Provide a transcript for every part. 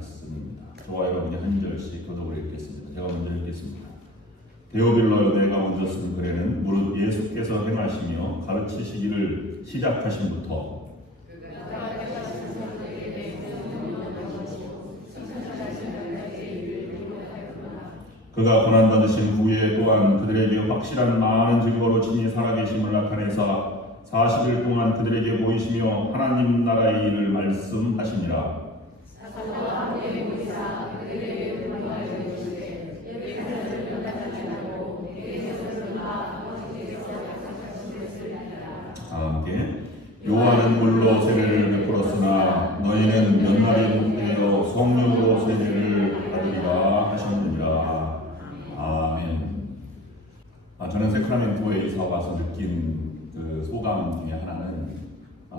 말씀입니다. 저와 여러분이 한 절씩 교독을 읽겠습니다. 제가 먼저 읽겠습니다. 데오빌로 내가 먼저 쓴 글에는 무릇 예수께서 행하시며 가르치시기를 시작하심부터 그가 고난받으신 후에 또한 그들에게 확실한 많은 증거로 친히 살아계심을 나타내사 40일 동안 그들에게 보이시며 하나님 나라의 일을 말씀하시니라. 함께 요한은 물로 세례를 베풀었으나 너희는 몇 날이 되어 성령으로 세례를 받으리라 하셨느니라. 아멘. 저는 세크라멘토에 이사 와서 느낀 그 소감 중에 하나는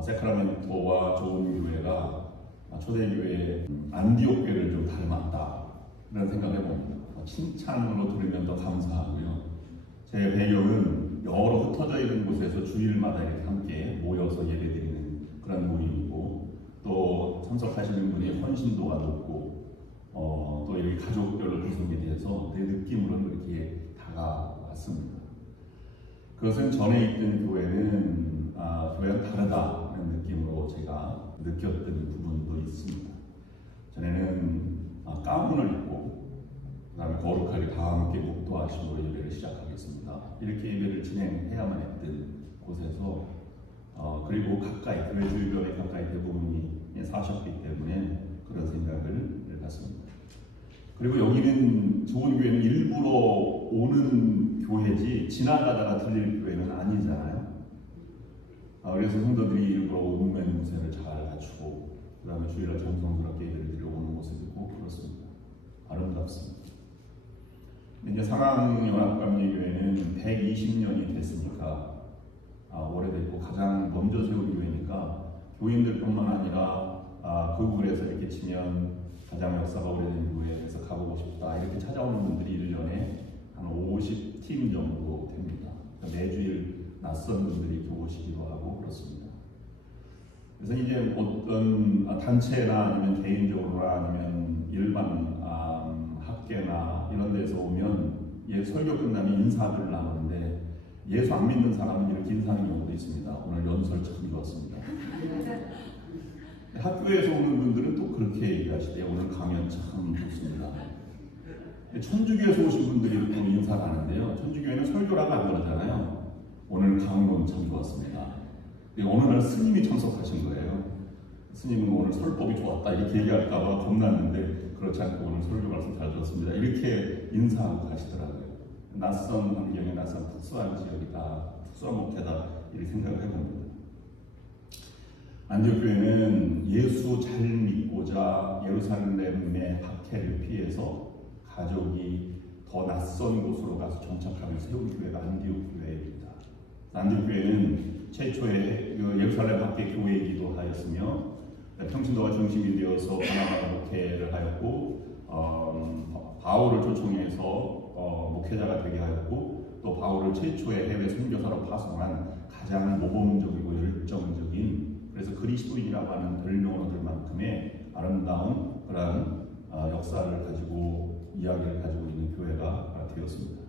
세크라멘토와 좋은 교회가 초대교회 안디옥 교회를 좀 닮았다 이런 생각을 해봅니다. 칭찬으로 들으면 더 감사하고요. 제 배경은 여러 흩어져 있는 곳에서 주일마다 이렇게 함께 모여서 예배드리는 그런 모임이고, 또 참석하시는 분이 헌신도가 높고 또 여기 가족별로 구성이 돼서 내 느낌으로는 이렇게 다가왔습니다. 그것은 전에 있던 교회는 교회가 다르다는 느낌으로 제가 느꼈던 부분도 있습니다. 전에는 가운을 입고 그 다음에 거룩하게 다 함께 묵도하심으로 예배를 시작하겠습니다. 이렇게 예배를 진행해야만 했던 곳에서 그리고 가까이 교회 주변에 가까이 대부분이 사셨기 때문에 그런 생각을 해봤습니다. 그리고 여기는 좋은 교회는 일부러 오는 교회지 지나가다가 들릴 교회는 아니잖아요. 그래서 성도들이 일부러 운명무새를 잘 갖추고 그 다음에 주일날 정성스럽게 예배를 드리러 오는 모습이 있고 그렇습니다. 아름답습니다. 이제 상황연합감리교회는 120년이 됐으니까 오래됐고 가장 먼저 세운 교회니까 교인들뿐만 아니라 구글에서 이렇게 치면 가장 역사가 오래된 교회에서 가보고 싶다 이렇게 찾아오는 분들이 1년에 한 50팀 정도 됩니다. 그러니까 매주일 낯선 분들이 오시기도 하고 그렇습니다. 그래서 이제 어떤 단체나 아니면 개인적으로나 아니면 일반 학계나 이런 데서 오면 설교 끝나면 인사를 나누는데 예수 안 믿는 사람은 이렇게 인사하는 경우도 있습니다. 오늘 연설 참 좋았습니다. 학교에서 오는 분들은 또 그렇게 얘기하시대요. 오늘 강연 참 좋습니다. 천주교에서 오신 분들이 또 인사를 하는데요. 천주교회는 설교라고 안 그러잖아요. 오늘 강론 참 좋았습니다. 어느 날 스님이 참석하신 거예요. 스님은 오늘 설법이 좋았다 이렇게 얘기할까봐 겁났는데 그렇지 않고 오늘 설교 말씀 잘 들었습니다. 이렇게 인사하고 가시더라고요. 낯선 환경에 낯선 특수한 지역이다, 특수한 목회다 이렇게 생각을 해봅니다. 안디옥 교회는 예수 잘 믿고자 예루살렘의 박해를 피해서 가족이 더 낯선 곳으로 가서 정착하며 세운 교회가 안디옥 교회입니다. 안디옥 교회는 최초의 예루살렘 밖의 교회이기도 하였으며 평신도가 중심이 되어서 바나바가 목회를 하였고 바울을 초청해서 목회자가 되게 하였고 또 바울을 최초의 해외 선교사로 파송한 가장 모범적이고 열정적인 그래서 그리스도인이라고 하는 별명을 얻을 만큼의 아름다운 그런 역사를 가지고 이야기를 가지고 있는 교회가 되었습니다.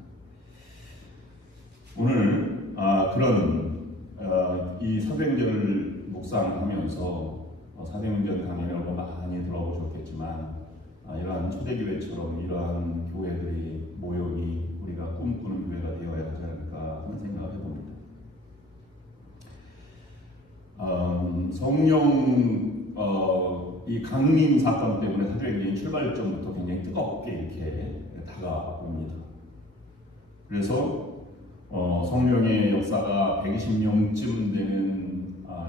오늘 그런 이 사도행전을 묵상하면서 사도행전 강의를 많이 들어보셨겠지만 이러한 초대교회처럼 이러한 교회들이 모형이 우리가 꿈꾸는 교회가 되어야 하지 않을까 하는 생각을 해봅니다. 성령 이 강림 사건 때문에 사도행전이 출발점부터 굉장히 뜨겁게 이렇게 다가옵니다. 그래서 성령의 역사가 120명쯤 되는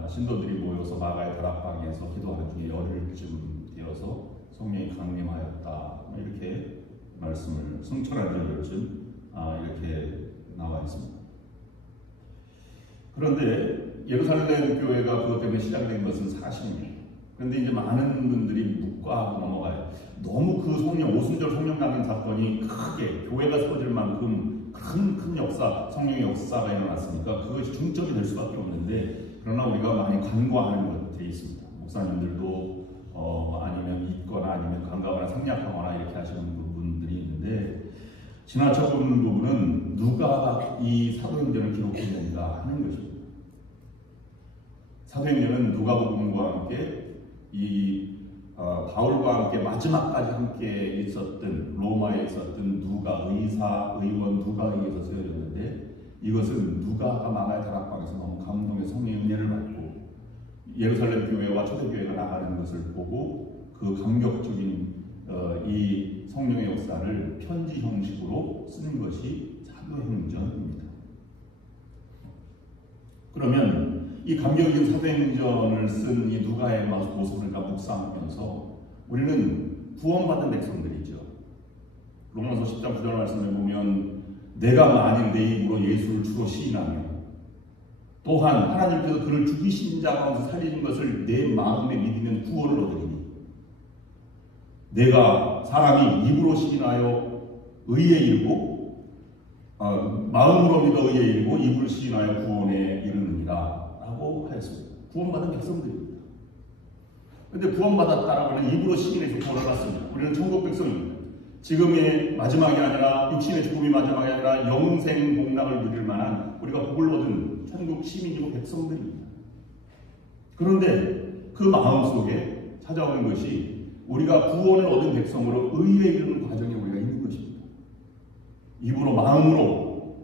신도들이 모여서 마가의 다락방에서 기도하는 중에 열흘쯤 되어서 성령이 강림하였다 이렇게 말씀을 승천한 열흘쯤 이렇게 나와 있습니다. 그런데 예루살렘 교회가 그것 때문에 시작된 것은 사실입니다. 그런데 이제 많은 분들이 묵과하고 넘어가요. 너무 그 성령, 오순절 성령 강림 사건이 크게 교회가 세워질 만큼 큰 역사, 성령의 역사가 일어났으니까 그것이 중점이 될 수밖에 없는데 그러나 우리가 많이 간과하는 것들이 있습니다. 목사님들도 아니면 잊거나 아니면 간과하거나 생략하거나 이렇게 하시는 부분들이 있는데, 지나쳐 보는 부분은 누가 이 사도행전을 기록했는가 하는 것입니다. 사도행전은 누가복음과 함께 바울과 함께 마지막까지 함께 있었던 로마에 있었던 누가 의원 누가에 의해서 쓰여졌는데, 이것은 누가가 마가의 다락방에서 너무 감동의 성령의 은혜를 받고 예루살렘 교회와 초대교회가 나가는 것을 보고 그 감격적인 이 성령의 역사를 편지 형식으로 쓰는 것이 사도행전입니다. 그러면 이 감격적인 사도행전을 쓴 이 누가의 모습을 묵상하면서 우리는 구원받은 백성들이죠. 로마서 10장 9절 말씀을 보면 내가 만일 내 입으로 예수를 주로 시인하며 또한 하나님께서 그를 죽이신 자 가운데 살리신 것을 내 마음에 믿으면 구원을 얻으리니, 내가 사람이 입으로 시인하여 의에 이르고 마음으로 믿어 의에 이르고 입으로 시인하여 구원에 이르느니라 라고 하였습니다. 구원받은 백성들입니다. 그런데 구원받았다라고 하는 입으로 시인해서 구원을 받습니다. 우리는 천국 백성입니다. 지금의 마지막이 아니라 육신의 죽음이 마지막이 아니라 영생 복락을 누릴 만한 우리가 복을 얻은 천국 시민이고 백성들입니다. 그런데 그 마음속에 찾아오는 것이 우리가 구원을 얻은 백성으로 의에 이르는 과정에 우리가 있는 것입니다. 입으로 마음으로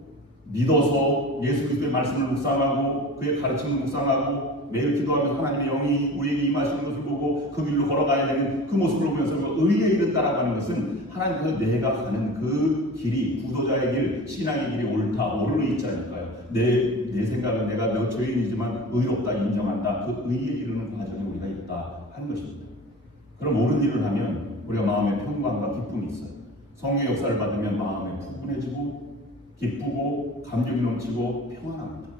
믿어서 예수 그리스도의 말씀을 묵상하고 그의 가르침을 묵상하고 매일 기도하면서 하나님의 영이 우리에게 임하시는 것을 보고 그 길로 걸어가야 되는 그 모습을 보면서 의에 이른다라고 하는 것은 하나님께서 내가 가는 그 길이 구도자의 길, 신앙의 길이 옳다, 옳을 있지 않을까요? 내 생각은 내가 죄인이지만 의롭다 인정한다. 그 의에 이르는 과정에 우리가 있다 하는 것입니다. 그럼 옳은 일을 하면 우리가 마음에 평강과 기쁨이 있어요. 성령의 역사를 받으면 마음에 푸근해지고 기쁘고 감격이 넘치고 평안합니다.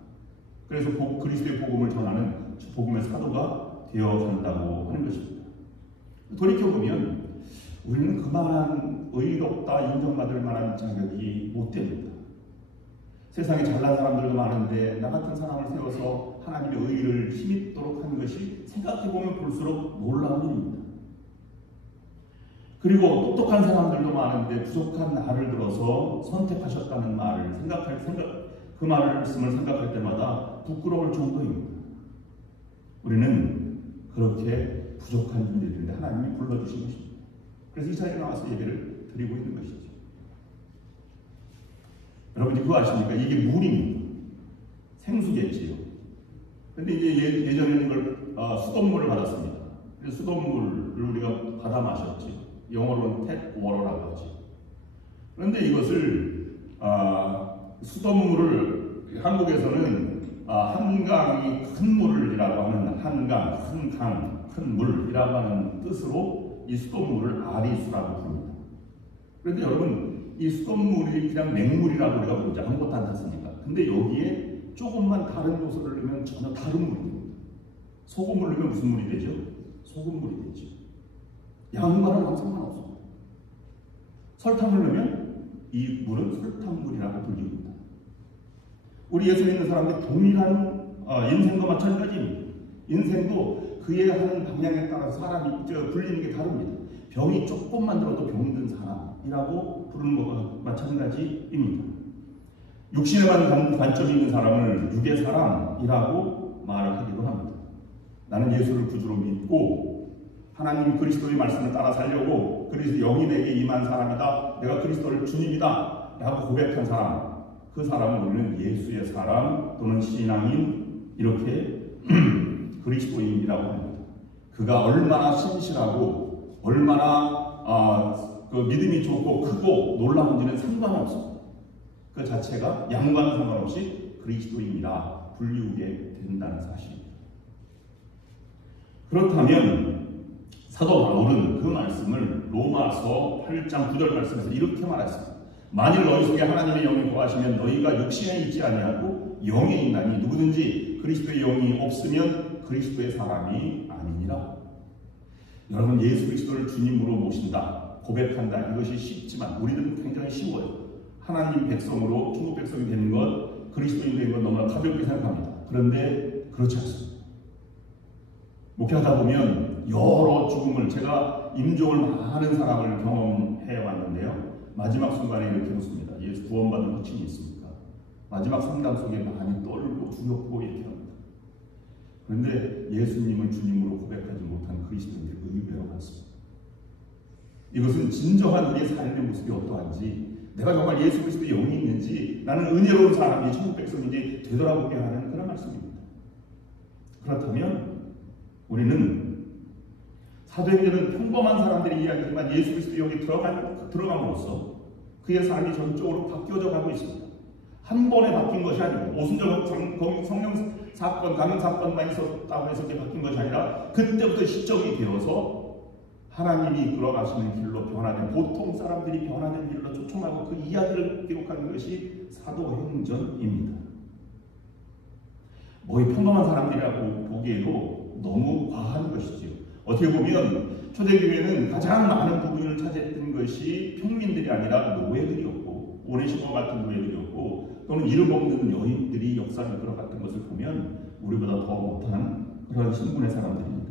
그래서 그리스도의 복음을 전하는 복음의 사도가 되어간다고 하는 것입니다. 돌이켜보면 우리는 그만한 의롭다 인정받을 만한 자격이 못 됩니다. 세상에 잘난 사람들도 많은데 나 같은 사람을 세워서 하나님의 의를 힘입도록 하는 것이 생각해보면 볼수록 놀라운 일입니다. 그리고 똑똑한 사람들도 많은데 부족한 나를 들어서 선택하셨다는 말을 그 말씀을 생각할 때마다 부끄러울 정도입니다. 우리는 그렇게 부족한 분들인데 하나님이 불러주신 것입니다. 그래서 이 자리에 나와서 예배를 드리고 있는 것이죠. 여러분이 그거 아십니까? 이게 물입니다. 생수겠지요. 근데 이제 예전에는 이걸 수돗물을 받았습니다. 그래서 수돗물을 우리가 받아 마셨지. 영어로는 탭 워터라고 하지. 그런데 이것을 수돗물을 한국에서는 한강이 큰 물이라고 하는 한강, 큰 강, 큰 물이라고 하는 뜻으로 이 수돗물을 아리수라고 부릅니다. 그런데 여러분 이 수돗물이 그냥 맹물이라고 우리가 부르죠. 아무것도 안 탔으니까. 근데 여기에 조금만 다른 요소를 넣으면 전혀 다른 물입니다. 소금을 넣으면 무슨 물이 되죠? 소금물이 되죠. 양말은 아무 상관없습니다. 설탕을 넣으면 이 물은 설탕물이라고 불립니다. 우리 예수에 있는 사람들 동일한 인생과 마찬가지입니다. 인생도 그의 하는 방향에 따라서 사람이 불리는 게 다릅니다. 병이 조금만 들어도 병든 사람이라고 부르는 것과 마찬가지입니다. 육신에만 관점이 있는 사람을 육의 사람이라고 말을 하기도 합니다. 나는 예수를 구주로 믿고 하나님 그리스도의 말씀을 따라 살려고 그리스도 영이 내게 임한 사람이다. 내가 그리스도를 주님이다 라고 고백한 사람, 그 사람은 우리는 예수의 사람 또는 신앙인 이렇게 그리스도인이라고 합니다. 그가 얼마나 신실하고 얼마나 그 믿음이 좋고 크고 놀라운지는 상관없습니다. 그 자체가 양과는 상관없이 그리스도인이라 불리우게 된다는 사실입니다. 그렇다면 사도 바울은 그 말씀을 로마서 8장 9절 말씀에서 이렇게 말했습니다. 만일 너희 속에 하나님의 영이 거하시면 너희가 육신에 있지 아니하고 영에 있나니 누구든지 그리스도의 영이 없으면 그리스도의 사람이 아니니라. 여러분 예수 그리스도를 주님으로 모신다, 고백한다, 이것이 쉽지만 우리들은 굉장히 쉬워요. 하나님 백성으로 천국 백성이 되는 것, 그리스도인 되는 것 너무나 가볍게 생각합니다. 그런데 그렇지 않습니다. 목회하다 보면 여러 죽음을, 제가 임종을 많은 사람을 경험해 왔는데요. 마지막 순간에 이렇게 묻습니다. 예수 구원받은 확신이 있습니까? 마지막 상담 속에 많이 떨고 두렵고 이렇게 합니다. 그런데 예수님을 주님으로 고백하지 못한 그리스도인들이 의외로 많습니다. 이것은 진정한 우리의 삶의 모습이 어떠한지, 내가 정말 예수 그리스도의 영이 있는지, 나는 은혜로운 사람이 천국 백성인지 되돌아보게 하는 그런 말씀입니다. 그렇다면 우리는 사도행전은 평범한 사람들의 이야기지만 예수 그리스도의 영이 들어감으로써 그의 삶이 전적으로 바뀌어져 가고 있습니다. 한 번에 바뀐 것이 아니고 오순절 성령 사건, 강림 사건만 있었다고 해서 바뀐 것이 아니라 그때부터 시점이 되어서 하나님이 이끌어가시는 길로 변화된, 보통 사람들이 변화된 길로 초청하고 그 이야기를 기록한 것이 사도행전입니다. 뭐 평범한 사람들이라고 보기에도 너무 과한 것이지요. 어떻게 보면 초대교회는 가장 많은 부분을 차지했던 것이 평민들이 아니라 노예들이었고, 오네시모 같은 노예들이었고, 또는 이름 없는 여인들이 역사를 이끌어갔던 것을 보면 우리보다 더 못한 그런 신분의 사람들입니다.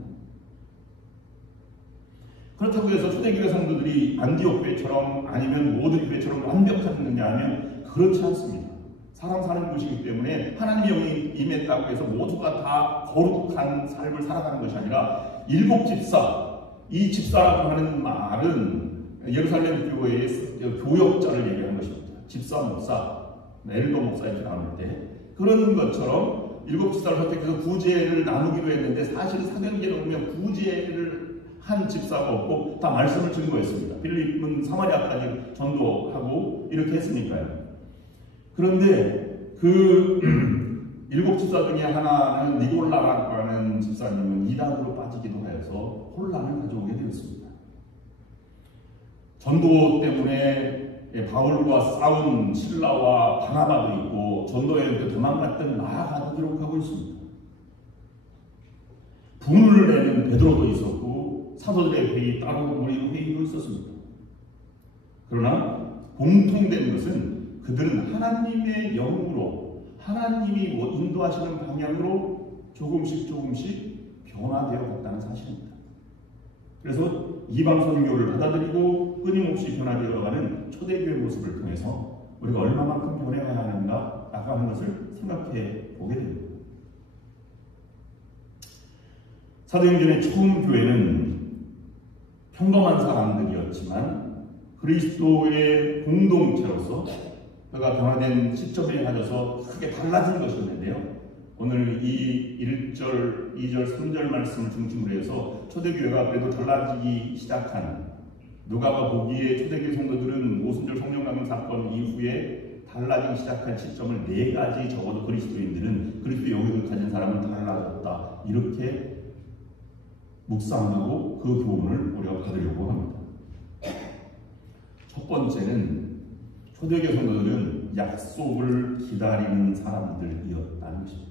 그렇다고 해서 초대교회 성도들이 안디옥 교회처럼 아니면 모든 교회처럼 완벽했느냐 하면 그렇지 않습니다. 사람 사는 곳이기 때문에 하나님의 영이 임했다고 해서 모두가 다 거룩한 삶을 살아가는 것이 아니라 일곱 집사, 이 집사라고 하는 말은 예루살렘 교회의 교역자를 얘기하는 것입니다. 집사, 목사, 엘더 목사 이렇게 나올 때 그런 것처럼 일곱 집사를 선택해서 구제를 나누기로 했는데 사실 사도행전에 보면 구제를 한 집사가 없고 다 말씀을 증거했습니다. 빌립은 사마리아까지 전도하고 이렇게 했으니까요. 그런데 그 일곱 집사 중에 하나는 니골라라고 하는 집사님은 이단으로 빠지기도 하여서 혼란을 가져오게 되었습니다. 전도 때문에 바울과 싸운 실라와 바나바도 있고 전도여행도 도망갔던 나아가도 기록하고 있습니다. 분을 내는 베드로도 있었고 사도들의 회의, 따로 모이는 회의도 있었습니다. 그러나 공통된 것은 그들은 하나님의 영으로, 하나님이 인도하시는 방향으로 조금씩 변화되어 갔다는 사실입니다. 그래서 이방 선교를 받아들이고 끊임없이 변화되어가는 초대교회 모습을 통해서 우리가 얼마만큼 변해가야 하는가 하는 것을 생각해 보게 됩니다. 사도행전의 처음 교회는 평범한 사람들이었지만 그리스도의 공동체로서 그가 변화된 시점에 가져서 크게 달라진 것이었는데요. 오늘 이 1절, 2절, 3절 말씀을 중심으로 해서 초대교회가 그래도 달라지기 시작한, 누가가 보기에 초대교회 성도들은 오순절 성령 강림 사건 이후에 달라지기 시작한 시점을 4가지, 적어도 그리스도인들은, 그리스도의 영역을 가진 사람은 달라졌다, 이렇게 묵상하고 그 교훈을 우리가 받으려고 합니다. 첫 번째는 초대교회 성도들은 약속을 기다리는 사람들이었다는 것입니다.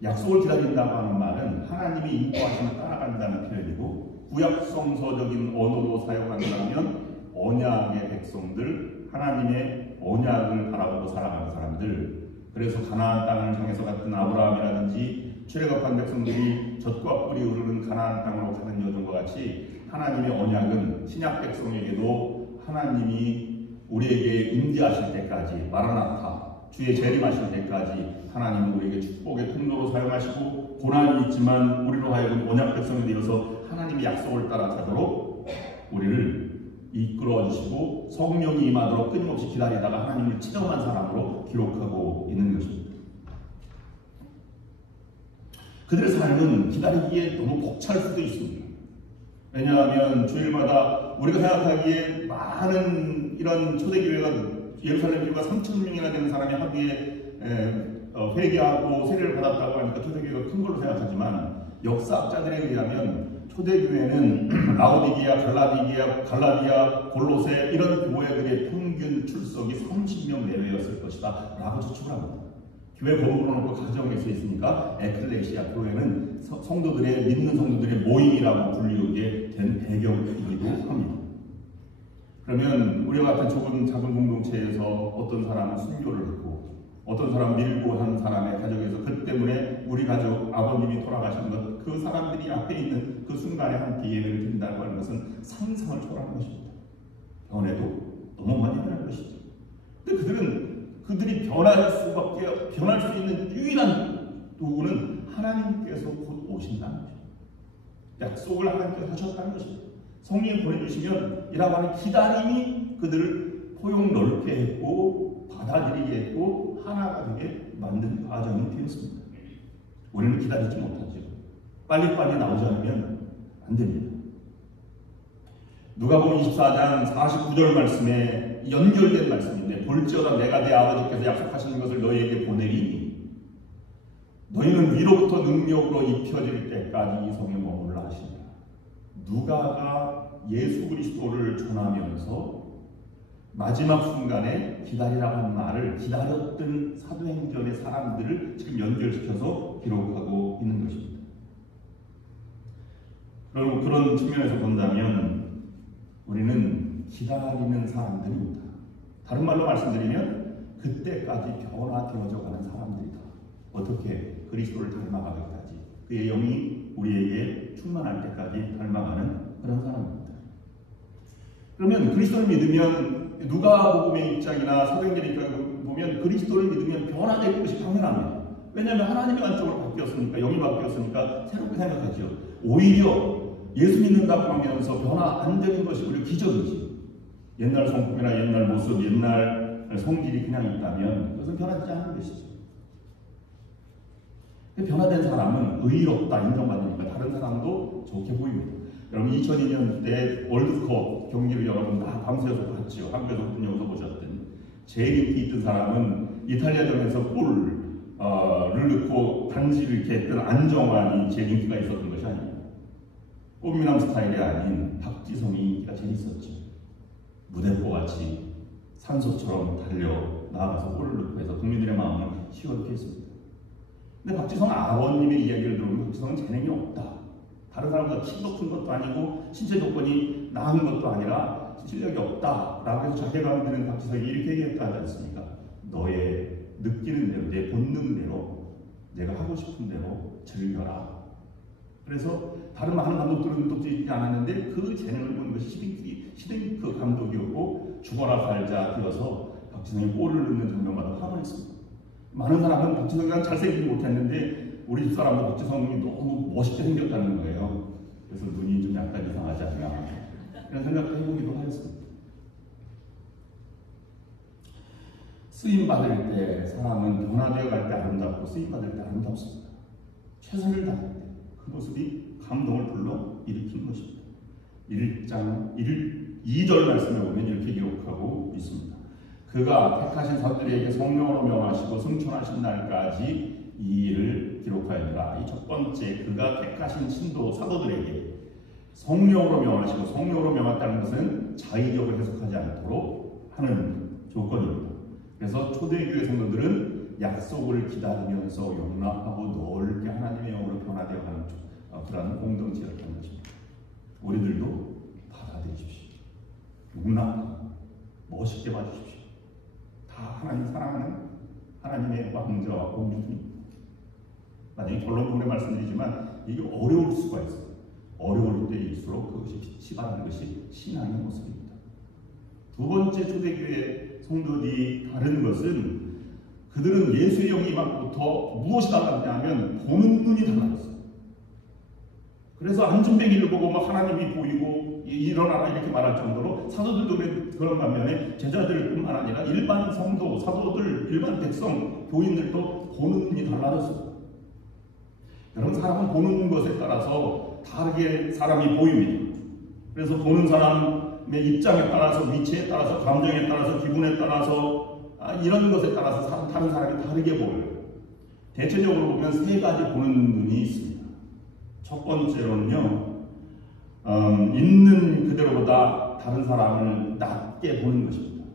약속을 기다린다고 하는 말은 하나님이 인도하시면 따라간다는 표현이고, 구약성서적인 언어로 사용한다면 언약의 백성들, 하나님의 언약을 바라보고 살아가는 사람들, 그래서 가나안 땅을 향해서 갔던 아브라함이라든지 출애굽한 백성들이 젖과 꿀이 흐르는 가나안 땅으로 가는 여정과 같이 하나님의 언약은 신약 백성에게도 하나님이 우리에게 임재하실 때까지, 마라나타, 주의 재림하실 때까지 하나님은 우리에게 축복의 통로로 사용하시고, 고난이 있지만 우리로 하여금 언약 백성이 되어서 하나님의 약속을 따라가도록 우리를 이끌어 주시고 성령이 임하도록 끊임없이 기다리다가 하나님을 체험한 사람으로 기록하고 있는 것입니다. 그들의 삶은 기다리기에 너무 벅찰 수도 있습니다. 왜냐하면 주일마다 우리가 생각하기에 많은 이런 초대교회가, 예루살렘 교회가 3,000명이나 되는 사람이 하루에 회개하고 세례를 받았다고 하니까 초대교회가 큰 걸로 생각하지만, 역사학자들에 의하면 초대교회는 라오디게아, 갈라디아, 골로새 이런 교회들의 평균 출석이 30명 내외였을 것이다 라고 추측을 합니다. 교회 건물을 놓고 가정에 서 있으니까 에클레시아, 교회는 성도들의, 믿는 성도들의 모임이라고 불리우게 된 배경이기도 합니다. 그러면 우리와 같은 작은 공동체에서 어떤 사람은 순교를 하고, 어떤 사람 밀고 한 사람의 가족에서 그 때문에 우리 가족 아버님이 돌아가신 것, 그 사람들이 앞에 있는 그 순간에 함께 예배를 드린다고 하는 것은 상상을 초월하는 것입니다. 변해도 너무 많이 변할 것이죠. 근데 그들이 변할 수 있는 유일한 도구는 하나님께서 곧 오신다는 것입니다. 약속을 하나님께서 하셨다는 것입니다. 성령을 보내주시면 이라고 하는 기다림이 그들을 포용 넓게 했고 받아들이게 했고 하나가 되게 만든 과정이 되었습니다. 우리는 기다리지 못하죠. 빨리빨리 나오지 않으면 안 됩니다. 누가복음 24장 49절 말씀에 연결된 말씀인데, 볼지어다 내가 내 아버지께서 약속하시는 것을 너희에게 보내리니 너희는 위로부터 능력으로 입혀질 때까지 이 성에 머물라 하시니라. 누가가 예수 그리스도를 전하면서 마지막 순간에 기다리라고 하는 말을 기다렸던 사도행전의 사람들을 지금 연결시켜서 기록하고 있는 것입니다. 그리고 그런 측면에서 본다면 우리는 기다리는 사람들입니다. 다른 말로 말씀드리면 그때까지 변화되어져 가는 사람들이다. 어떻게? 그리스도를 닮아가기까지, 그의 영이 우리에게 충만할 때까지 닮아가는 그런 사람입니다. 그러면 그리스도를 믿으면 누가복음의 입장이나 사도행전의 입장을 보면 그리스도를 믿으면 변화될 것이 당연합니다. 왜냐하면 하나님의 관점으로 바뀌었으니까, 영이 바뀌었으니까 새롭게 생각하죠. 오히려 예수 믿는다고 하면서 변화 안 되는 것이 오히려 기적이지. 옛날 성품이나 옛날 모습, 옛날 성질이 그냥 있다면 그것은 변하지 않는 것이죠. 변화된 사람은 의롭다 인정받으니까 다른 사람도 좋게 보입니다. 여러분 2002년 때 월드컵 경기를 여러분 다 밤새서 봤죠. 한국에서 분명서 보셨던 제일 인기 있던 사람은 이탈리아전에서 골을 넣고 단지를 이렇게 했던 안정환이 제일 인기가 있었던 것이 아닙니다. 꽃미남 스타일이 아닌 박지성이 인기가 제일 있었죠. 무대포같이 산소처럼 달려 나아가서 골을 넣고 해서 국민들의 마음을 시원케 했습니다. 근데 박지성 아버님의 이야기를 들으면 박지성은 재능이 없다. 다른 사람보다 키 높은 것도 아니고 신체 조건이 나은 것도 아니라 실력이 없다라고 해서 자괴감이 드는 박지성이 이렇게 얘기했다 하지 않습니까? 너의 느끼는 대로, 내 본능대로, 내가 하고 싶은 대로 즐겨라. 그래서 다른 많은 감독들은 똑똑지 않았는데 그 재능을 보는 것이 시딩크 감독이었고, 죽어라 살자 뛰어서 박지성이 골을 넣는 장면마다 환호했습니다. 많은 사람은 박지성이 잘생기지 못했는데 우리 집사람도 박지성이 너무 멋있게 생겼다는 거예요. 그래서 눈이 좀 약간 이상하지 않나 이런 생각도 해보기도 하였습니다. 쓰임받을 때 사람은 변화되어 갈 때 아름답고 쓰임받을 때 아름답습니다. 최선을 다할 때 그 모습이 감동을 불러 일으키는 것입니다. 2절 말씀에 보면 이렇게 기록하고 있습니다. 그가 택하신 사람들에게 성령으로 명하시고 승천하신 날까지 이 일을 기록하였느라. 이 첫 번째, 그가 택하신 신도 사도들에게 성령으로 명하시고, 성령으로 명했다는 것은 자의적으로 해석하지 않도록 하는 조건입니다. 그래서 초대교회 성도들은 약속을 기다리면서 용납하고 넓게 하나님의 영으로 변화되어가는 그런 공동체였던 것입니다. 우리들도 받아들이십시오. 용납하고 멋있게 봐주십시오. 다 하나님 사랑하는 하나님의 왕자와 공주입니다. 나중에 결론부분에 말씀드리지만 이게 어려울 수가 있어요. 어려울 때일수록 그것이 빛이 바라는 것이 신앙의 모습입니다. 두 번째 초대교회 성도들이 다른 것은 그들은 예수의 영이 임함부터 무엇이 달랐냐면 보는 눈이 달라졌어요. 그래서 안전뱅이를 보고 막 하나님이 보이고 일어나라 이렇게 말할 정도로, 사도들도 그런 반면에 제자들뿐만 아니라 일반 성도, 사도들, 일반 백성, 교인들도 보는 눈이 달라졌습니다. 여러분, 사람은 보는 것에 따라서 다르게 사람이 보입니다. 그래서 보는 사람의 입장에 따라서, 위치에 따라서, 감정에 따라서, 기분에 따라서, 이런 것에 따라서 다른 사람이 다르게 보여요. 대체적으로 보면 세 가지 보는 눈이 있습니다. 첫 번째로는요, 있는 그대로보다 다른 사람을 낮게 보는 것입니다.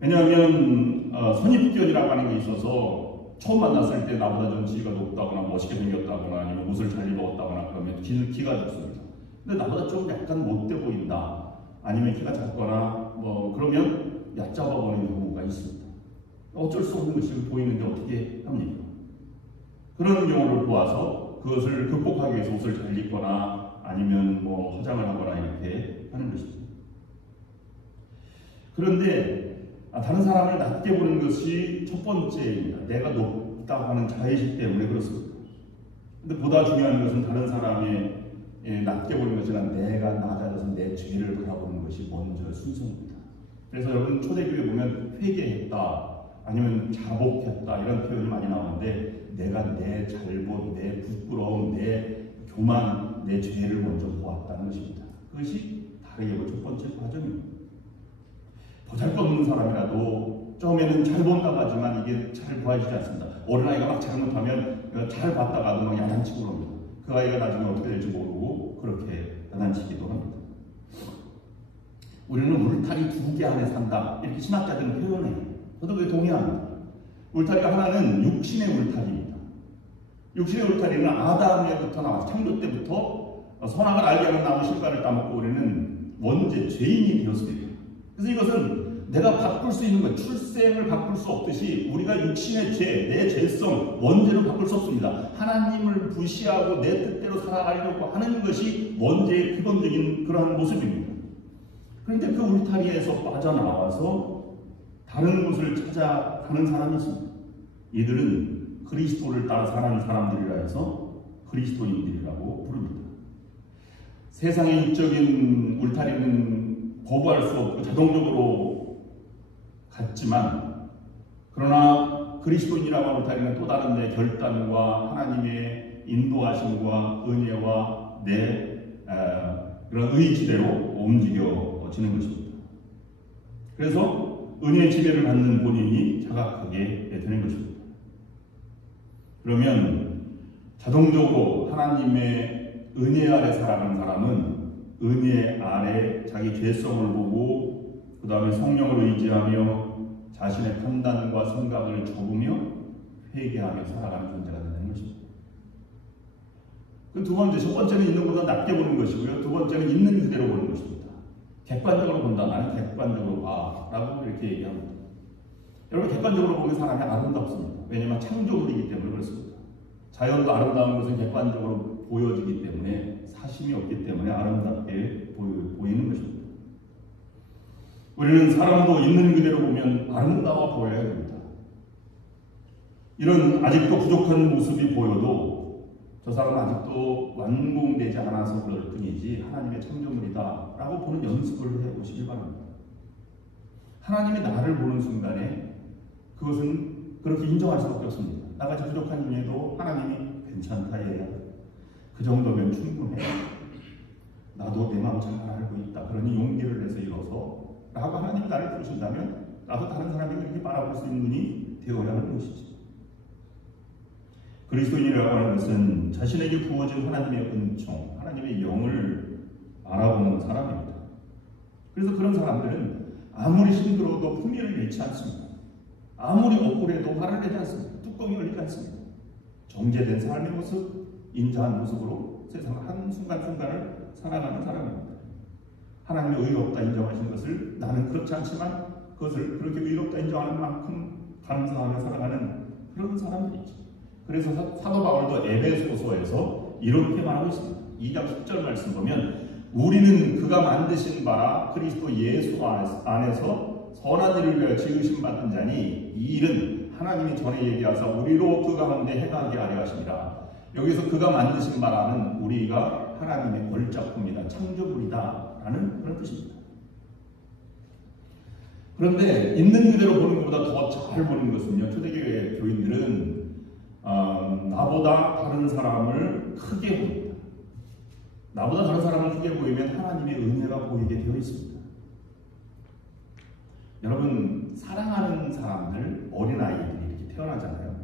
왜냐하면 선입견이라고 하는 게 있어서 처음 만났을 때 나보다 좀 지위가 높다거나 멋있게 생겼다거나 아니면 옷을 잘 입었다거나 그러면 기가 죽습니다. 근데 나보다 좀 약간 못돼 보인다, 아니면 키가 작거나 그러면 얕잡아 버리는 경우가 있습니다. 어쩔 수 없는 것이 보이는데 어떻게 합니까? 그런 경우를 보아서 그것을 극복하기 위해서 옷을 잘 입거나 아니면 뭐 화장을 하거나 이렇게 하는 것이죠. 그런데 다른 사람을 낮게 보는 것이 첫 번째입니다. 내가 높다고 하는 자의식 때문에 그렇습니다. 근데 보다 중요한 것은 다른 사람의 낮게 보는 것이 아니라 내가 낮아져서 내 죄를 바라보는 것이 먼저 순서입니다. 그래서 여러분 초대교회 보면 회개했다 아니면 자복했다 이런 표현이 많이 나오는데 내가 내 잘못, 내 부끄러움, 내 교만, 내 죄를 먼저 보았다는 것입니다. 그것이 다르게 볼 첫 번째 과정입니다. 보잘것없는 사람이라도 처음에는 잘 본다고 하지만 이게 잘 보아지지 않습니다. 어린아이가 막 잘못하면 잘 봤다가도 막 야단치고 그럽니다. 그 아이가 나중에 어떻게 될지 모르고 그렇게 야단치기도 합니다. 우리는 울타리 2개 안에 산다 이렇게 신학자들은 표현해요. 저도 그에 동의합니다. 울타리가 하나는 육신의 울타리입니다. 육신의 울타리는 아담에부터 나와서 창조 때부터 선악을 알게 하는 나무 실과를 따먹고 우리는 원죄 죄인이 되었습니다. 그래서 이것은 내가 바꿀 수 있는 것, 출생을 바꿀 수 없듯이 우리가 육신의 죄, 내 죄성, 원죄를 바꿀 수 없습니다. 하나님을 무시하고 내 뜻대로 살아가려고 하는 것이 원죄의 기본적인 그러한 모습입니다. 그런데 그 울타리에서 빠져나와서 다른 곳을 찾아가는 사람이 있습니다. 이들은 그리스도를 따라 사는 사람들이라 해서 그리스도인들이라고 부릅니다. 세상의 육적인 울타리는 거부할 수 없고 자동적으로 같지만 그러나 그리스도인이라고 하는 울타리는 또 다른 내 결단과 하나님의 인도하심과 은혜와 내 그런 의지대로 움직여지는 것입니다. 그래서 은혜의 지배를 받는 본인이 자각하게 되는 것입니다. 그러면 자동적으로 하나님의 은혜 아래 살아가는 사람은 은혜 아래 자기 죄성을 보고 그 다음에 성령을 의지하며 자신의 판단과 생각을 접으며 회개하며 살아가는 존재가 되는 것입니다. 그 두 번째, 첫 번째는 있는 것보다 낮게 보는 것이고요. 두 번째는 있는 그대로 보는 것입니다. 객관적으로 본다. 나는 객관적으로 봐. 라고 이렇게 얘기합니다. 여러분 객관적으로 보면 사람이 아름답습니다. 왜냐하면 창조물이기 때문에 그렇습니다. 자연도 아름다운 것은 객관적으로 보여지기 때문에 사심이 없기 때문에 아름답게 보이는 것입니다. 우리는 사람도 있는 그대로 보면 아름다워 보여야 됩니다. 이런 아직도 부족한 모습이 보여도 저 사람은 아직도 완공되지 않아서 그럴 뿐이지 하나님의 창조물이다 라고 보는 연습을 해보시길 바랍니다. 하나님이 나를 보는 순간에 그것은 그렇게 인정할 수밖에 없습니다. 나같이 부족한 중에도 하나님이 괜찮다 얘야. 그 정도면 충분해. 나도 내 마음 잘 알고 있다. 그러니 용기를 내서 일어서 라고 하나님이 나를 부르신다면 나도 다른 사람이 그렇게 바라볼 수 있는 분이 되어야 하는 것이지. 그리스도인이라고 하는 것은 자신에게 부어진 하나님의 은총, 하나님의 영을 알아보는 사람입니다. 그래서 그런 사람들은 아무리 힘들어도 품위를 잃지 않습니다. 아무리 억울해도 화를 내지 않습니다. 뚜껑이 열리지 않습니다. 정제된 삶의 모습, 인자한 모습으로 세상 한순간순간을 살아가는 사람입니다. 하나님의 의롭다 인정하신 것을 나는 그렇지 않지만 그것을 그렇게 의롭다 인정하는 만큼 감사하며 살아가는 그런 사람들이죠. 그래서 사도 바울도 에베소서에서 이렇게 말하고 있습니다. 2장 10절 말씀 보면 우리는 그가 만드신 바라 그리스도 예수 안에서 선한 일을 위하여 지으심 받은 자니 이 일은 하나님이 전에 얘기하사 우리로 그 가운데 행하게 하려 하십니다. 여기서 그가 만드신 바라는 우리가 하나님의 걸작품이다, 창조물이다 라는 그런 뜻입니다. 그런데 있는 그대로 보는 것보다 더 잘 보는 것은요, 초대교회 교인들은 나보다 다른 사람을 크게 봅니다. 나보다 다른 사람을 크게 보이면 하나님의 은혜가 보이게 되어 있습니다. 여러분, 사랑하는 사람들, 어린아이들이 이렇게 태어나잖아요.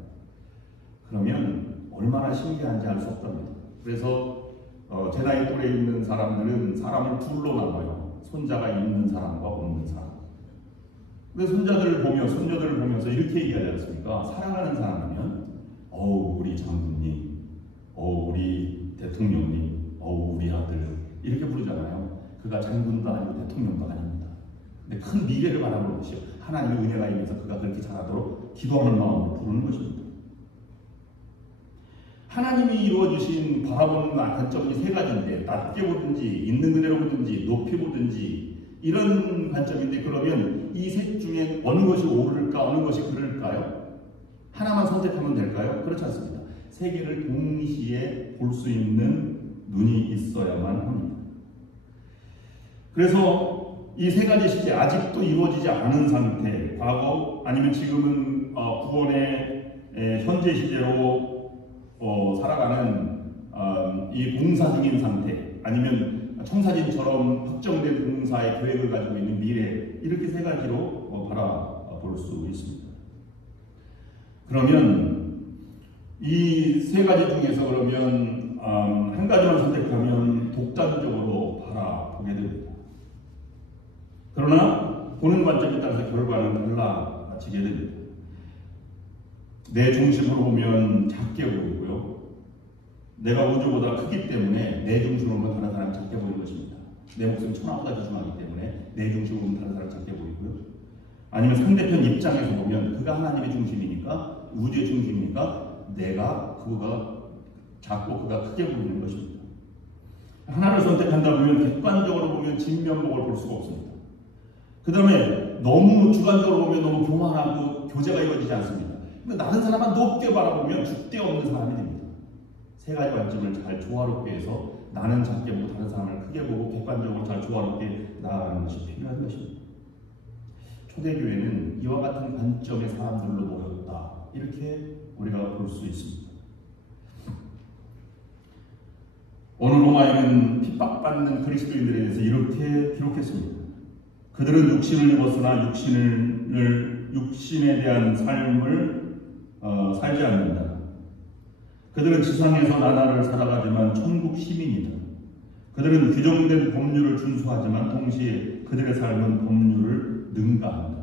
그러면 얼마나 신기한지 알 수 없답니다. 그래서 제 나이 또래 있는 사람들은 사람을 둘로 나눠요. 손자가 있는 사람과 없는 사람. 근데 손자들을 보며 손녀들을 보면서 이렇게 얘기하지 않습니까? 사랑하는 사람이면 우리 장군님, 우리 대통령님, 우리 아들 이렇게 부르잖아요. 그가 장군도 아니고 대통령도 아닙니다. 근데 큰 미래를 바라보는 것이요. 하나님의 은혜가 있면서 그가 그렇게 잘하도록 기도하는 마음으로 부르는 것입니다. 하나님이 이루어주신 바라보는 관점이 세 가지인데, 낮게 보든지 있는 그대로 보든지 높이 보든지 이런 관점인데, 그러면 이 셋 중에 어느 것이 옳을까 어느 것이 그럴까요? 하나만 선택하면 될까요? 그렇지 않습니다. 세 개를 동시에 볼 수 있는 눈이 있어야만 합니다. 그래서 이 세 가지 시제 아직도 이루어지지 않은 상태, 과거 아니면 지금은 구원의 현재 시제로 살아가는 이 공사 중인 상태, 아니면 청사진처럼 확정된 공사의 계획을 가지고 있는 미래, 이렇게 세 가지로 바라볼 수 있습니다. 그러면 이 세 가지 중에서 그러면 한 가지만 선택하면 독단적으로 바라보게 됩니다. 그러나 보는 관점에 따라서 결과는 달라지게 됩니다. 내 중심으로 보면 작게 보이고요. 내가 우주보다 크기 때문에 내 중심으로 보면 다른 사람이 작게 보이는 것입니다. 내 목숨이 천하보다 귀중하기 때문에 내 중심으로 보면 다른 사람이 작게 보이고요. 아니면 상대편 입장에서 보면 그가 하나님의 중심이니까, 우주의 중심이니까 그가 작고 그가 크게 보이는 것입니다. 하나를 선택한다 보면 객관적으로 보면 진면목을 볼 수가 없습니다. 그 다음에 너무 주관적으로 보면 너무 교만하고 교제가 이루어지지 않습니다. 근데 다른 사람만 높게 바라보면 줏대 없는 사람이 됩니다. 세 가지 관점을 잘 조화롭게 해서 나는 작게 보고 다른 사람을 크게 보고 객관적으로 잘 조화롭게 나아가는 것이 필요한 것입니다. 초대교회는 이와 같은 관점의 사람들로 모였다, 이렇게 우리가 볼 수 있습니다. 오늘 로마에는 핍박받는 그리스도인들에 대해서 이렇게 기록했습니다. 그들은 육신을 입었으나 육신에 대한 삶을 살지 않는다. 그들은 지상에서 나날을 살아가지만 천국 시민이다. 그들은 규정된 법률을 준수하지만 동시에 그들의 삶은 법률을 능가한다.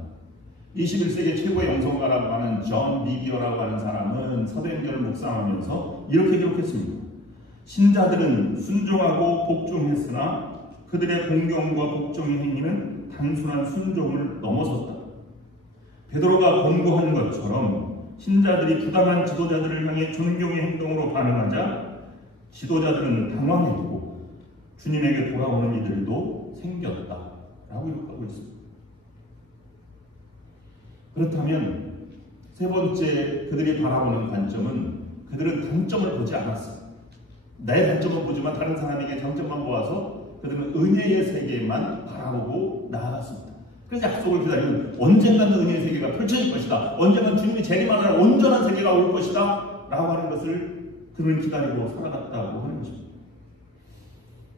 21세기 최고의 영성가라고 하는 존 미기어라고 하는 사람은 사도행전을 묵상하면서 이렇게 기록했습니다. 신자들은 순종하고 복종했으나 그들의 공경과 복종의 행위는 단순한 순종을 넘어섰다. 베드로가 권고한 것처럼 신자들이 부당한 지도자들을 향해 존경의 행동으로 반응하자 지도자들은 당황했고 주님에게 돌아오는 이들도 생겼다라고 기록하고 있습니다. 그렇다면 세 번째 그들이 바라보는 관점은, 그들은 단점을 보지 않았어요. 내 단점을 보지만 다른 사람에게 장점만 보아서 그들은 은혜의 세계만 바라보고 나아갔습니다. 그래서 약속을 기다리면 언젠가는 은혜의 세계가 펼쳐질 것이다, 언젠가는 주님이 재림하는 온전한 세계가 올 것이다 라고 하는 것을 그들은 기다리고 살아갔다고 하는 것입니다.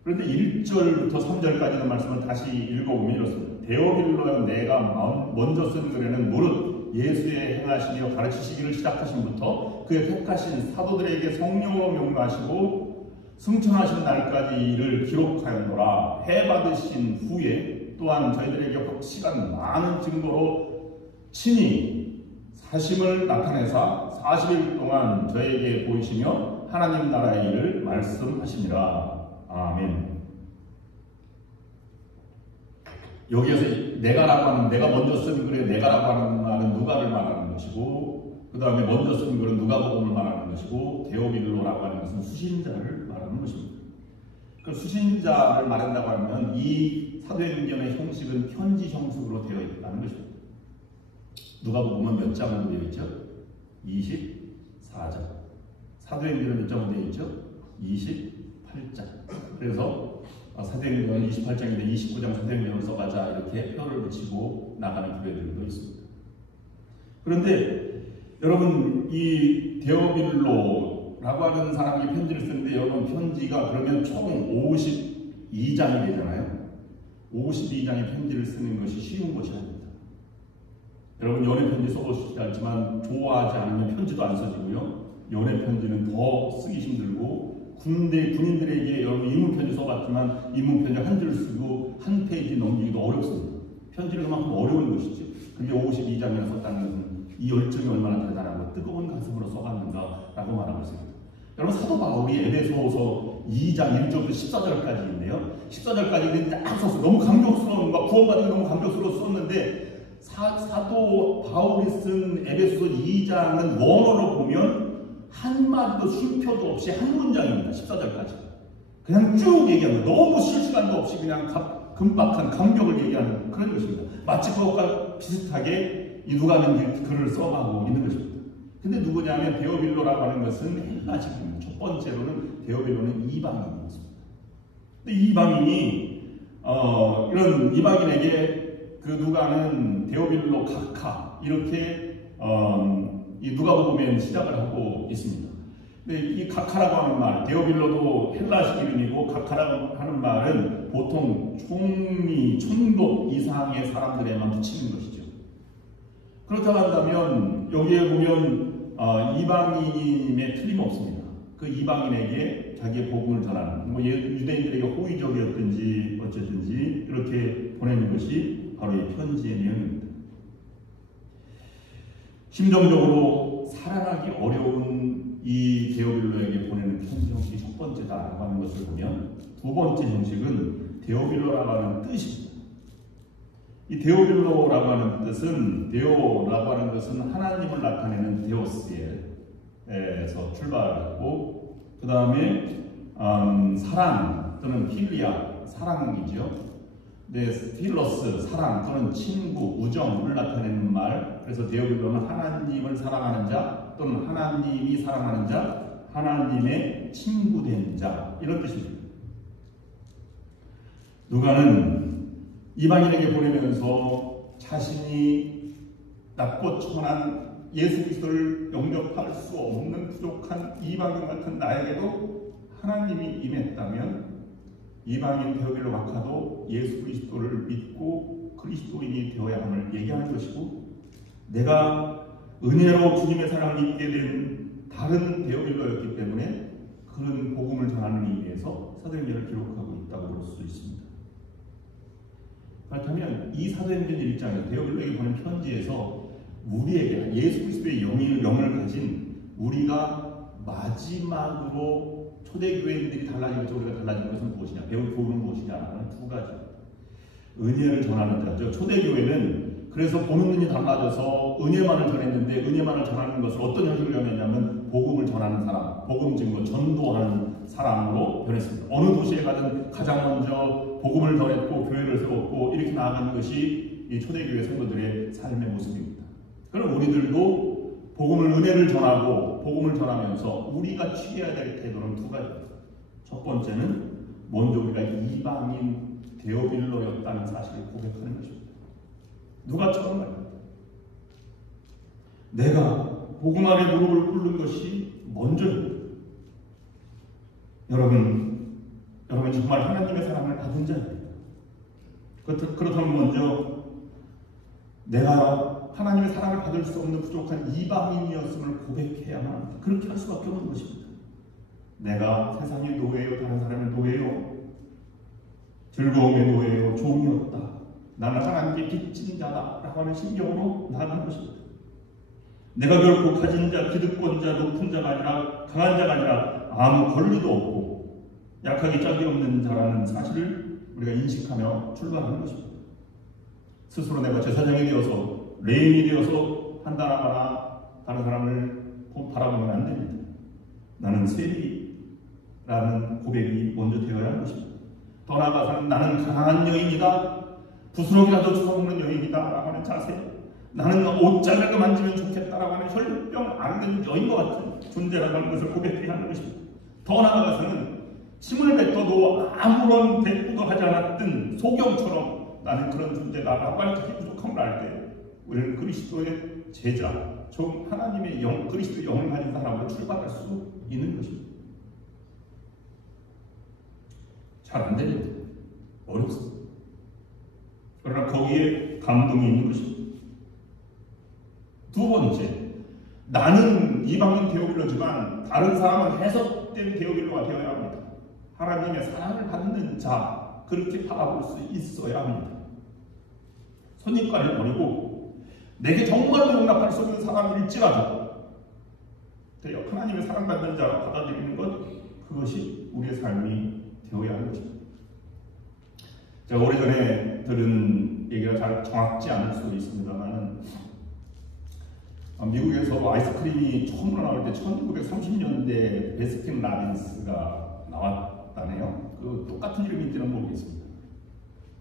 그런데 1절부터 3절까지의 말씀을 다시 읽어보면 이렇습니다. 데오빌로여, 내가 먼저 쓴 글에는 무릇 예수의 행하시며 가르치시기를 시작하신부터 그의 택하신 사도들에게 성령으로 명하시고 승천하신 날까지 이를 기록하였노라. 해받으신 후에 또한 저희들에게 확실한 많은 증거로 친히 사심을 나타내사 40일 동안 저에게 보이시며 하나님 나라의 일을 말씀하시니라. 아멘. 여기에서 내가라고 하는, 내가 먼저 쓴 글에 내가라고 하는 말은 누가를 말하는 것이고, 그 다음에 먼저 쓴 글은 누가복음을 말하는 것이고, 데오빌로라고 하는 것은 수신자를 말하는 것입니다. 그 수신자를 말한다고 하면 이 사도행전의 형식은 편지 형식으로 되어 있다는 것입니다. 누가복음은 몇 장으로 되어 있죠? 24장. 사도행전은 몇 장으로 되어 있죠? 28장. 그래서 사도행전 28장인데 29장 사도행전을 써가자 이렇게 표를 붙이고 나가는 교회들도 있습니다. 그런데 여러분, 이 데오빌로라고 하는 사람이 편지를 쓰는데, 여러분 편지가 그러면 총 52장이 되잖아요. 52장의 편지를 쓰는 것이 쉬운 것이 아닙니다. 여러분 연애 편지 써보시지 않지만 좋아하지 않으면 편지도 안 써지고요. 연애 편지는 더 쓰기 힘들고, 군인들에게 여러분 입문편지 써봤지만 입문편지 한 줄 쓰고 한 페이지 넘기기도 어렵습니다. 편지를 그만큼 어려운 것이죠. 그게 52장이나 썼다는 것은 이 열정이 얼마나 대단하고 뜨거운 가슴으로 써갔는가라고 말하고 있습니다. 여러분 사도 바울이 에베소서 2장 1절부터 14절까지 있는데요. 14절까지 딱 썼어. 너무 감격스러운, 막 구원받은 게 너무 감격스러워 썼는데, 사도 바울이 쓴 에베소서 2장은 원어로 보면 한마디도 쉼표도 없이 한 문장입니다. 14절까지. 그냥 쭉 얘기합니다. 너무 실시간도 없이 그냥 금박한 감격을 얘기하는 그런 것입니다. 마치 그것과 비슷하게 이 누가는 글을 써가고 있는 것입니다. 근데 누구냐면 데오빌로라고 하는 것은 헬라식입니다. 첫 번째로는 데오빌로는 이방인이었습니다. 근데 이방인이 이런 이방인에게 그 누가는 데오빌로 각하 이렇게 이 누가복음에 시작을 하고 있습니다. 근데 이 각하라고 하는 말, 데오빌로도 헬라식 이름이고 각하라고 하는 말은 보통 총리, 총독 이상의 사람들에만 붙이는 것이죠. 그렇다고 한다면 여기에 보면 이방인임에 틀림없습니다. 그 이방인에게 자기의 복음을 전하는, 뭐 유대인들에게 호의적이었든지 어쨌든지 이렇게 보내는 것이 바로 이 편지의 내용입니다. 심정적으로 살아가기 어려운 이 데오빌로에게 보내는 편지 형식이 첫 번째다라고 하는 것을 보면, 두 번째 형식은 데오빌로라고 하는 뜻입니다. 이 데오빌로라고 하는 뜻은, 데오라고 하는 것은 하나님을 나타내는 데오스에서 출발하고, 그 다음에 사랑 또는 필리아, 사랑이죠. 네, 필러스, 사랑 또는 친구, 우정을 나타내는 말. 그래서 데오빌로는 하나님을 사랑하는 자 또는 하나님이 사랑하는 자, 하나님의 친구된 자, 이런 뜻입니다. 누가는 이방인에게 보내면서 자신이 낮고 천한 예수 그리스도를 영접할 수 없는 부족한 이방인 같은 나에게도 하나님이 임했다면, 이방인 데오빌로 각하도 예수 그리스도를 믿고 그리스도인이 되어야 함을 얘기하는 것이고, 내가 은혜로 주님의 사랑을 믿게 된 다른 데오빌로였기 때문에 그런 복음을 전하는 의미에서 사도행전을 기록하고 있다고 볼 수 있습니다. 그렇다면 이 사도행전 1장에서 데오빌로에게 보낸 편지에서 우리에게 예수 그리스도의 영을 가진 우리가 마지막으로 초대교회인들이 달라진 것과 우리가 달라진 것은 무엇이냐, 배울 복음은 무엇이냐 하는 두 가지. 은혜를 전하는 자죠. 초대교회는 그래서 보는 눈이 달라져서 은혜만을 전했는데, 은혜만을 전하는 것을 어떤 형식으로 변했냐면 복음을 전하는 사람, 복음 증거, 전도하는 사람으로 변했습니다. 어느 도시에 가든 가장 먼저 복음을 전했고 교회를 세웠고 이렇게 나아가는 것이 이 초대교회 성도들의 삶의 모습입니다. 그럼 우리들도 복음을, 은혜를 전하고 복음을 전하면서 우리가 취해야 될 태도는 두 가지입니다. 첫 번째는 먼저 우리가 이방인 데오빌로였다는 사실을 고백하는 것입니다. 누가처럼 말입니다. 내가 복음 아래 무릎을 꿇는 것이 먼저입니다. 여러분 정말 하나님의 사랑을 받은 자입니다. 그렇다면 먼저 내가 하나님의 사랑을 받을 수 없는 부족한 이방인이었음을 고백해야만 합니다. 그렇게 할 수밖에 없는 것입니다. 내가 세상의 노예요, 다른 사람의 노예요, 즐거움의 노예요, 종이었다. 나는 하나님께 빚진 자다 라고 하는 심경으로 나아가는 것입니다. 내가 결코 가진 자, 기득권자, 높은 자가 아니라, 강한 자가 아니라 아무 권리도 없고 약하기 짝이 없는 자라는 사실을 우리가 인식하며 출발하는 것입니다. 스스로 내가 제사장이 되어서, 레인이 되어서 판단하거나 다른 사람을 바라보면 안 됩니다. 나는 세리라는 고백이 먼저 되어야 하는 것입니다. 더 나아가서는 나는 가난한 여인이다, 부스러기라도 주워먹는 여인이다 라고 하는 자세, 나는 옷자락을 만지면 좋겠다라고 하는 혈병 앓는 여인과 같은 존재라고 하는 것을 고백해야 하는 것입니다. 더 나아가서는 침을 뱉어도 아무런 대꾸도 하지 않았던 소경처럼 나는 그런 존재다라고 하는 자기 부족함을 알 때 우리는 그리스도의 제자, 즉 하나님의 영, 그리스도의 영을 가진 사람으로 출발할 수 있는 것입니다. 잘 안 됩니다. 어렵습니다. 그러나 거기에 감동이 있는 것입니다. 두 번째, 나는 이방인 데오빌로지만 다른 사람은 해석된 데오빌로가 되어야 합니다. 하나님의 사랑을 받는 자, 그렇게 바라볼 수 있어야 합니다. 선입관을 버리고 내게 정말로 용납할 수 없는 사람일지라도 하나님의 사랑받는 자로 받아들이는 것, 그것이 우리의 삶이 되어야 하는 것입니다. 제가 오래전에 들은 얘기가 잘 정확지 않을 수도 있습니다만, 미국에서 아이스크림이 처음으로 나올 때 1930년대 베스킨 라빈스가 나왔다네요. 그 똑같은 이름인지는 모르겠습니다.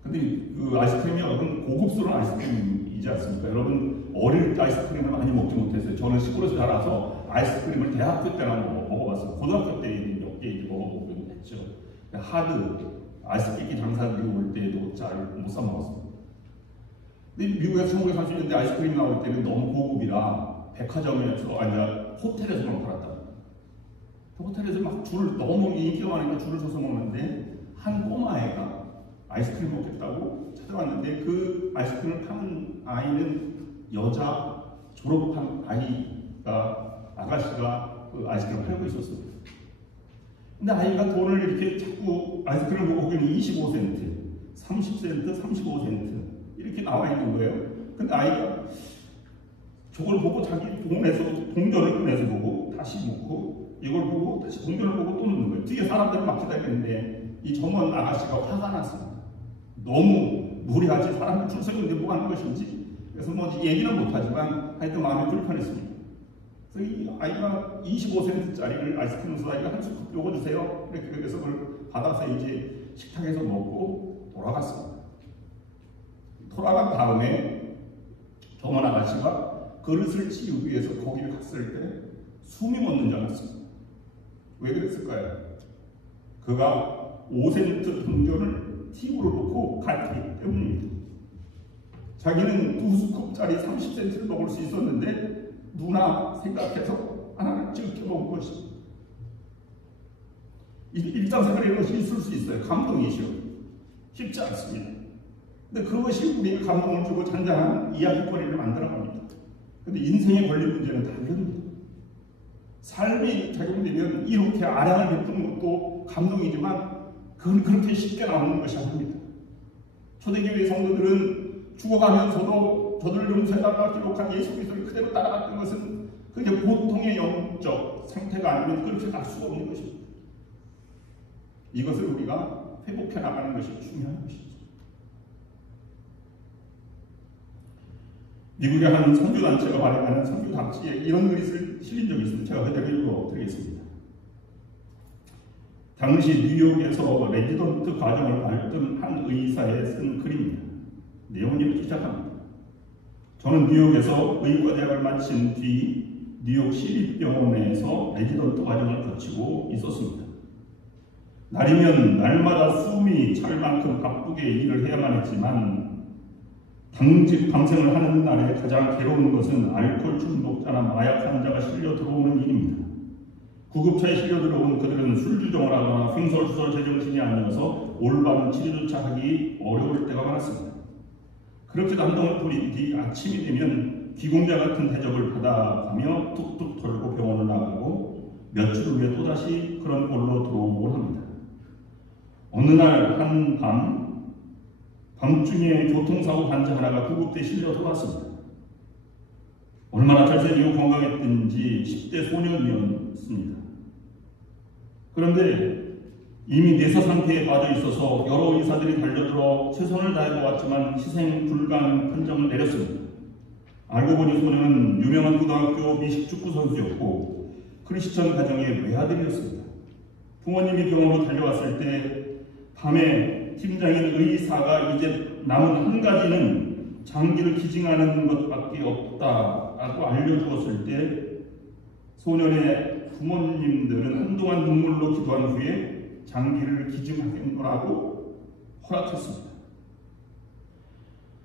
근데 그 아이스크림이 여러분 고급스러운 아이스크림이지 않습니까? 여러분 어릴 때 아이스크림을 많이 먹지 못했어요. 저는 시골에서 자라서 아이스크림을 대학교 때나 먹어봤어요. 고등학교 때 몇 개 먹어보긴 했죠. 하드 아이스크림 장사들이 올 때도 잘 못 사 먹었습니다. 근데 미국에서 1930년대 아이스크림 나올 때는 너무 고급이라 백화점에서 아니라 호텔에서만 팔았다. 호텔에서 막 줄을 너무 인기가 많으니까 줄을 서서 먹는데 한 꼬마애가 아이스크림 먹겠다고 찾아왔는데 그 아이스크림을 파는 아이는 여자 졸업한 아가씨가 그 아이스크림을 팔고 있었어요. 근데 아이가 돈을 이렇게 자꾸 아이스크림을 보고 거기는 25센트, 30센트, 35센트 이렇게 나와 있는 거예요. 근데 아이가 저걸 보고 자기 돈에서 동전을 꺼내서 보고 다시 먹고 이걸 보고 다시 동전을 보고 또 넣는 거예요. 뒤에 사람들을 막 기다리는데 이 점원 아가씨가 화가 났습니다. 너무 무리하지, 사람들 줄 서 있는데 뭐 하는 것인지. 그래서 뭐 얘기는 못하지만 하여튼 마음이 불편했습니다. 그래서 이 아이가 25센트짜리를 아이스크림을 사 아이가 한 숟가락 요거 주세요. 이렇게 해서 그걸 받아서 이제 식탁에서 먹고 돌아갔습니다. 돌아간 다음에 점원 아가씨가 그릇을 치우기 위해서 거기를 갔을 때 숨이 멎는 줄 알았습니다. 왜 그랬을까요? 그가 5센트 동전을 팁으로 놓고 갔기 때문입니다. 자기는 2스쿱짜리 30센트를 먹을 수 있었는데 누나 생각해서 하나를 찍게 먹은 것입니다. 일상생활에 이런 것이 있을 수 있어요. 감동이죠. 쉽지 않습니다. 근데 그것이 우리에게 감동을 주고 잔잔한 이야기거리를 만들어갑니다. 근데 인생에 걸린 문제는 다릅니다. 삶이 적용되면 이렇게 아량을 베푸는 것도 감동이지만 그건 그렇게 쉽게 나오는 것이 아닙니다. 초대교회 성도들은 죽어가면서도 저들을 용서해달라 기록한 예수 그리스도를 그대로 따라갔던 것은 그게 보통의 영적 상태가 아니면 그렇게 갈 수가 없는 것입니다. 이것을 우리가 회복해 나가는 것이 중요한 것이죠. 미국의 한 선교단체가 발행하는 선교 잡지에 이런 글이 실린 적이 있습니다. 제가 그대로 읽어드리겠습니다. 당시 뉴욕에서 레지던트 과정을 밟던 한 의사에 쓴 글입니다. 내용은 이렇게 시작합니다. 저는 뉴욕에서 의과대학을 마친 뒤 뉴욕 시립병원에서 레지던트 과정을 거치고 있었습니다. 날이면 날마다 숨이 찰 만큼 바쁘게 일을 해야만 했지만 당직 방생을 하는 날에 가장 괴로운 것은 알코올 중독자나 마약 환자가 실려 들어오는 일입니다. 구급차에 실려 들어온 그들은 술주정을 하거나 횡설수설 제정신이 아니어서 올바른 치료조차 하기 어려울 때가 많았습니다. 그렇게 난동을 부린 뒤 아침이 되면 기공자 같은 대접을 받아가며 툭툭 털고 병원을 나가고 며칠 후에 또다시 그런 꼴로 들어오곤 합니다. 어느 날 밤중에 교통사고 환자 하나가 구급대에 실려 들어왔습니다. 얼마나 잘생기고 건강했든지 10대 소년이었습니다. 그런데 이미 내사 상태에 빠져 있어서 여러 의사들이 달려들어 최선을 다해 보았지만 희생 불가능 판정을 내렸습니다. 알고 보니 소년은 유명한 고등학교 미식축구 선수였고 크리스천 가정의 외아들이었습니다. 부모님이 병원으로 달려왔을 때 밤에 팀장인 의사가 이제 남은 한 가지는 장기를 기증하는 것밖에 없다라고 알려주었을 때 소년의 부모님들은 한동안 눈물로 기도한 후에 장기를 기증하겠노라고 허락했습니다.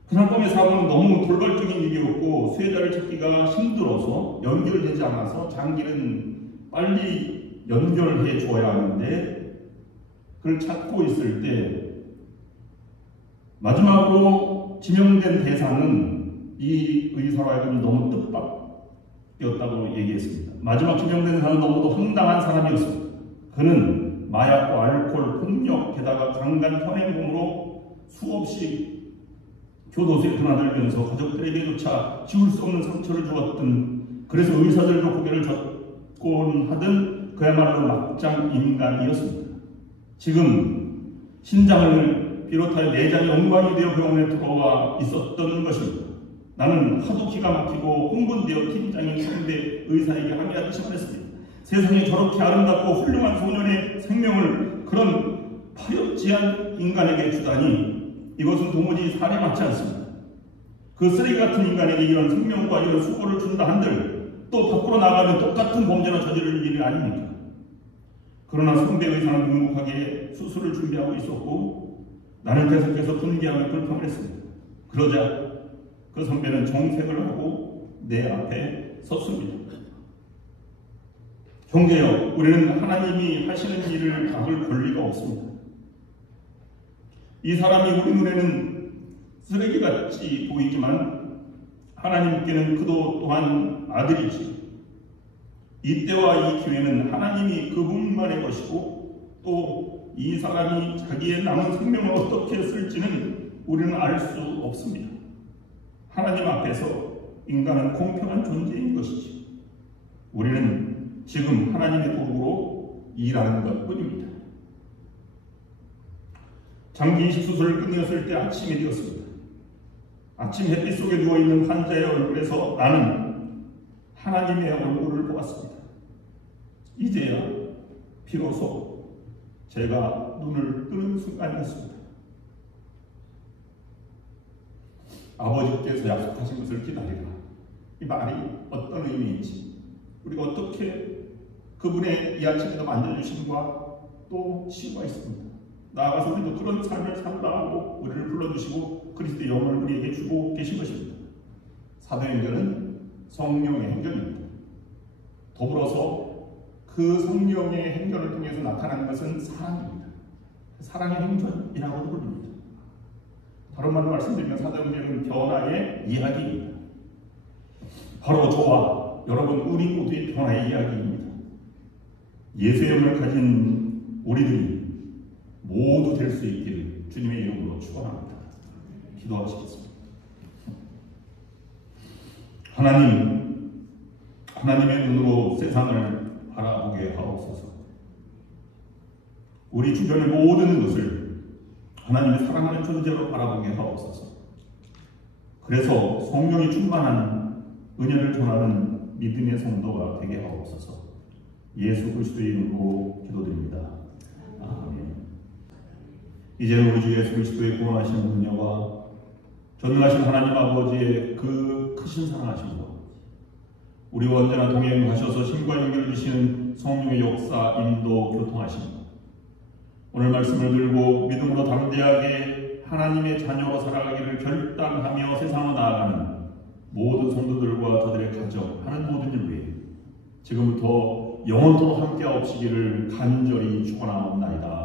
그날 밤의 사고는 너무 돌발적인 일이었고 수혜자를 찾기가 힘들어서 연결되지 않아서 장기는 빨리 연결해 줘야 하는데 그걸 찾고 있을 때 마지막으로 지명된 대상은 이 의사로 하여금 너무 뜻밖이었다고 얘기했습니다. 마지막 지명된 대상은 너무도 황당한 사람이었습니다. 그는 마약과 알코올, 폭력, 게다가 강간 현행범으로 수없이 교도소에 드나들면서 가족들에게조차 지울 수 없는 상처를 주었던, 그래서 의사들도 고개를 젓곤 하던 그야말로 막장 인간이었습니다. 지금 신장을 비롯하여 내장이 엉망이 되어 병원에 들어와 있었던 것입니다. 나는 하도 기가 막히고 흥분되어 팀장이 상대 의사에게 항의하듯이 말했습니다. 세상에 저렇게 아름답고 훌륭한 소년의 생명을 그런 파렴치한 인간에게 주다니 이것은 도무지 사례 맞지 않습니다. 그 쓰레기 같은 인간에게 이런 생명과 이런 수고를 준다 한들 또 밖으로 나가면 똑같은 범죄나 저지를 일이 아닙니까? 그러나 선배 의사는 묵묵하게 수술을 준비하고 있었고 나는 계속해서 분개하며 불평을 했습니다. 그러자 그 선배는 정색을 하고 내 앞에 섰습니다. 형제여, 우리는 하나님이 하시는 일을 막을 권리가 없습니다. 이 사람이 우리 눈에는 쓰레기같이 보이지만 하나님께는 그도 또한 아들이지. 이때와 이 기회는 하나님이 그분만의 것이고 또 이 사람이 자기의 남은 생명을 어떻게 쓸지는 우리는 알 수 없습니다. 하나님 앞에서 인간은 공평한 존재인 것이지. 우리는 지금 하나님의 도구로 일하는 것 뿐입니다. 장기 이식 수술을 끝냈을 때 아침이 되었습니다. 아침 햇빛 속에 누워있는 환자의 얼굴에서 나는 하나님의 얼굴을 보았습니다. 이제야 비로소 제가 눈을 뜨는 순간이었습니다. 아버지께서 약속하신 것을 기다리라. 이 말이 어떤 의미인지 우리가 어떻게 그분의 이 아침에도 만져주심과 또 시가 있습니다. 나아가서 우리도 그런 삶을 살라고 우리를 불러주시고 그리스도의 영을 우리에게 주고 계신 것입니다. 사도행전은 성령의 행전입니다. 더불어서 그 성령의 행전을 통해서 나타나는 것은 사랑입니다. 사랑의 행전이라고도 부릅니다. 다른 말로 말씀드리면 사도행전은 변화의 이야기입니다. 바로 저와 여러분 우리 모두의 변화의 이야기입니다. 예수의 영을 가진 우리들이 모두 될 수 있기를 주님의 이름으로 축원합니다. 기도하시겠습니다. 하나님의 눈으로 세상을 바라보게 하옵소서. 우리 주변의 모든 것을 하나님의 사랑하는 존재로 바라보게 하옵소서. 그래서 성령이 충만한 은혜를 전하는 믿음의 성도가 되게 하옵소서. 예수 그리스도의 이름으로 기도드립니다. 아멘. 이제 우리 주 예수 그리스도의 구원하신 은혜와 전능하신 하나님 아버지의 그 크신 사랑하심과 우리와 언제나 동행하셔서 힘과 용기를 주시는 성령의 역사, 인도, 교통하심과 오늘 말씀을 들고 믿음으로 담대하게 하나님의 자녀로 살아가기를 결단하며 세상으로 나아가는 모든 성도들과 저들의 가정, 하는 모든 일 위해 지금부터 영원토록 함께하옵시기를 간절히 축원하옵나이다.